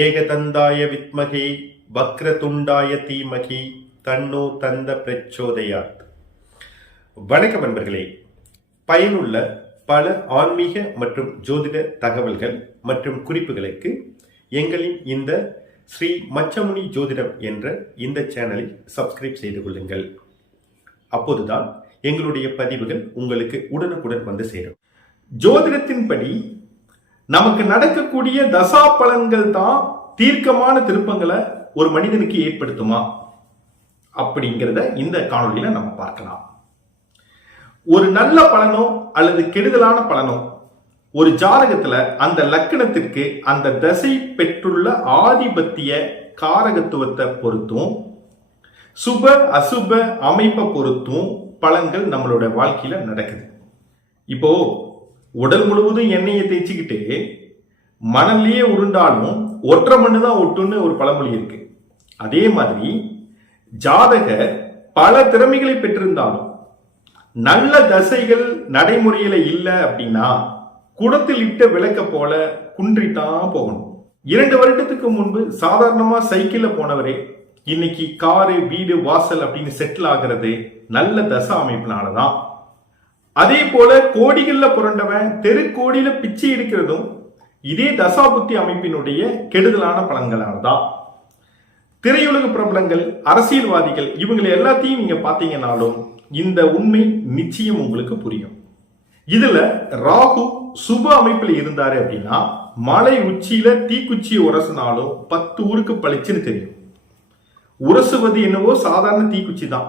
ஏகதந்தாய வித்மகே வக்ரதுண்டாய தீமகி தன்னோ தந்த பிரச்சோதயாத். வணக்கம் நண்பர்களே. பயனுள்ள பல ஆன்மீக மற்றும் ஜோதிட தகவல்கள் மற்றும் குறிப்புகளுக்கு எங்களின் இந்த ஸ்ரீ மச்சமுனி ஜோதிடம் என்ற இந்த சேனலை சப்ஸ்கிரைப் செய்து கொள்ளுங்கள். அப்போதுதான் எங்களுடைய பதிவுகள் உங்களுக்கு உடனுக்குடன் வந்து சேரும். ஜோதிடத்தின்படி நமக்கு நடக்கக்கூடிய தசா பலன்கள் தான் தீர்க்கமான திருப்பங்களை ஒரு மனிதனுக்கு ஏற்படுத்துமா அப்படிங்கிறத இந்த காணொலியில நம்ம பார்க்கலாம். ஒரு நல்ல பலனோ அல்லது கெடுதலான பலனோ ஒரு ஜாதகத்துல அந்த லக்கணத்திற்கு அந்த தசை பெற்றுள்ள ஆதிபத்திய காரகத்துவத்தை பொறுத்தும் சுப அசுப அமைப்பை பொறுத்தும் பலன்கள் நம்மளோட வாழ்க்கையில நடக்குது. இப்போ உடல் முழுவதும் எண்ணெயை தேய்ச்சிக்கிட்டு மணல்லையே உருண்டாலும் ஒற்றை மண்ணு தான் ஒட்டுன்னு ஒரு பழமொழி இருக்கு. அதே மாதிரி ஜாதகர் பல திறமைகளை பெற்றிருந்தாலும் நல்ல தசைகள் நடைமுறையில இல்லை அப்படின்னா குடத்தில் இட்ட விளக்க போல குன்றித்தான் போகணும். 2 வருடத்துக்கு முன்பு சாதாரணமா சைக்கிள்ல போனவரே இன்னைக்கு காரு வீடு வாசல் அப்படின்னு செட்டில் ஆகிறது நல்ல தசை அமைப்பினாலதான். அதே போல கோடிகள்ல புரண்டவன் தெருக்கோடியில பிச்சை எடுக்கிறதும் இதே தசாபுத்தி அமைப்பினுடைய கெடுதலான பலன்களால்தான். திரையுலக பிரபலங்கள், அரசியல்வாதிகள் இவங்களை எல்லாத்தையும் நீங்க பாத்தீங்கன்னாலும் இந்த உண்மை நிச்சயம் உங்களுக்கு புரியும். இதுல ராகு சுப அமைப்புல இருந்தாரு அப்படின்னா மலை உச்சியில தீக்குச்சி உரசினாலும் 10 ஊருக்கு பளிச்சுன்னு தெரியும். உரசுவது என்னவோ சாதாரண தீக்குச்சி தான்.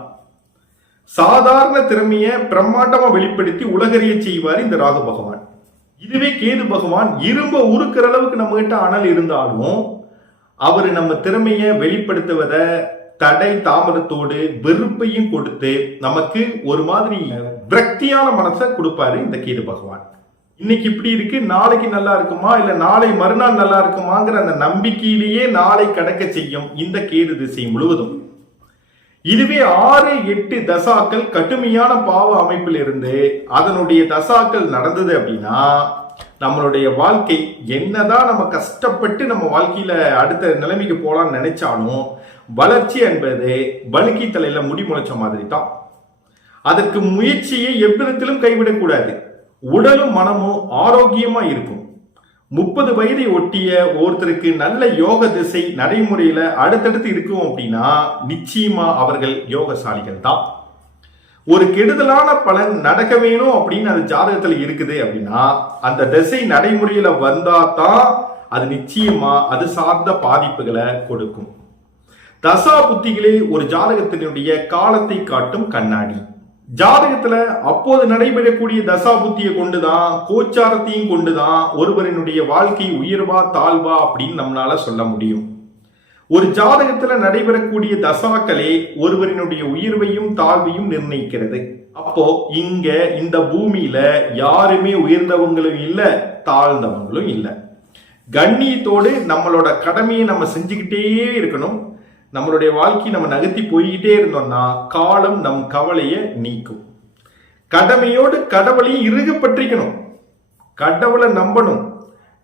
சாதாரண திறமைய பிரம்மாண்டமா வெளிப்படுத்தி உலகறிய செய்வார் இந்த ராகு பகவான். இதுவே கேது பகவான் இரும்ப உருக்கிற அளவுக்கு நம்ம கிட்ட அனல் இருந்தாலும் அவரு நம்ம திறமைய வெளிப்படுத்துவத தடை தாமதத்தோடு வெறுப்பையும் கொடுத்து நமக்கு ஒரு மாதிரி விரக்தியான மனசை கொடுப்பாரு இந்த கேது பகவான். இன்னைக்கு இப்படி இருக்கு, நாளைக்கு நல்லா இருக்குமா இல்ல நாளை மறுநாள் நல்லா இருக்குமாங்கிற அந்த நம்பிக்கையிலேயே நாளை கடக்க செய்யும் இந்த கேது திசை முழுவதும். இதுவே 6-8 தசாக்கள் கடுமையான பாவ அமைப்பில் இருந்து அதனுடைய தசாக்கள் நடந்தது அப்படின்னா நம்மளுடைய வாழ்க்கை என்னதான் நம்ம கஷ்டப்பட்டு நம்ம வாழ்க்கையில அடுத்த நிலைமைக்கு போலான்னு நினைச்சாலும் வளர்ச்சி என்பது வழுக்கி தலையில முடி முளைச்ச மாதிரி தான். அதற்கு முயற்சியை எவ்விதத்திலும் கைவிடக்கூடாது. உடலும் மனமும் ஆரோக்கியமா இருக்கும். 30 வயதை ஒட்டிய ஒருத்தருக்கு நல்ல யோக திசை நடைமுறையில அடுத்தடுத்து இருக்கும் அப்படின்னா நிச்சயமா அவர்கள் யோகசாலிகள் தான். ஒரு கெடுதலான பலன் நடக்க வேணும் அப்படின்னு அது ஜாதகத்துல இருக்குது அப்படின்னா அந்த திசை நடைமுறையில வந்தா தான் அது நிச்சயமா அது சார்ந்த பாதிப்புகளை கொடுக்கும். தசா புத்திகளே ஒரு ஜாதகத்தினுடைய காலத்தை காட்டும் கண்ணாடி. ஜாதகத்துல அப்போது நடைபெறக்கூடிய தசா புத்தியை கொண்டுதான் கோச்சாரத்தையும் கொண்டுதான் ஒருவரினுடைய வாழ்க்கை உயர்வா தாழ்வா அப்படின்னு நம்மளால சொல்ல முடியும். ஒரு ஜாதகத்துல நடைபெறக்கூடிய தசாக்களே ஒருவரினுடைய உயர்வையும் தாழ்வையும் நிர்ணயிக்கிறது. அப்போ இங்க இந்த பூமியில யாருமே உயர்ந்தவங்களும் இல்ல தாழ்ந்தவங்களும் இல்ல. கண்ணியத்தோடு நம்மளோட கடமையை நம்ம செஞ்சுக்கிட்டே இருக்கணும். நம்மளுடைய வாழ்க்கை நம்ம நகர்த்தி போய்கிட்டே இருந்தோம்னா காலம் நம் கவலையை நீக்கும். கடமையோடு கடவுளையும் இறுக பற்றிக்கணும். கடவுளை நம்பணும்.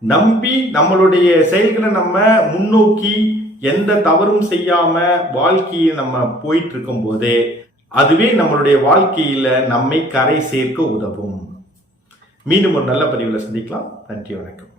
நம்பி நம்மளுடைய செயல்களை நம்ம முன்னோக்கி எந்த தவறும் செய்யாம வாழ்க்கையை நம்ம போயிட்டு இருக்கும் போதே அதுவே நம்மளுடைய வாழ்க்கையில நம்மை கரை சேர்க்க உதவும். மீண்டும் ஒரு நல்ல பதிவுல சந்திக்கலாம். நன்றி, வணக்கம்.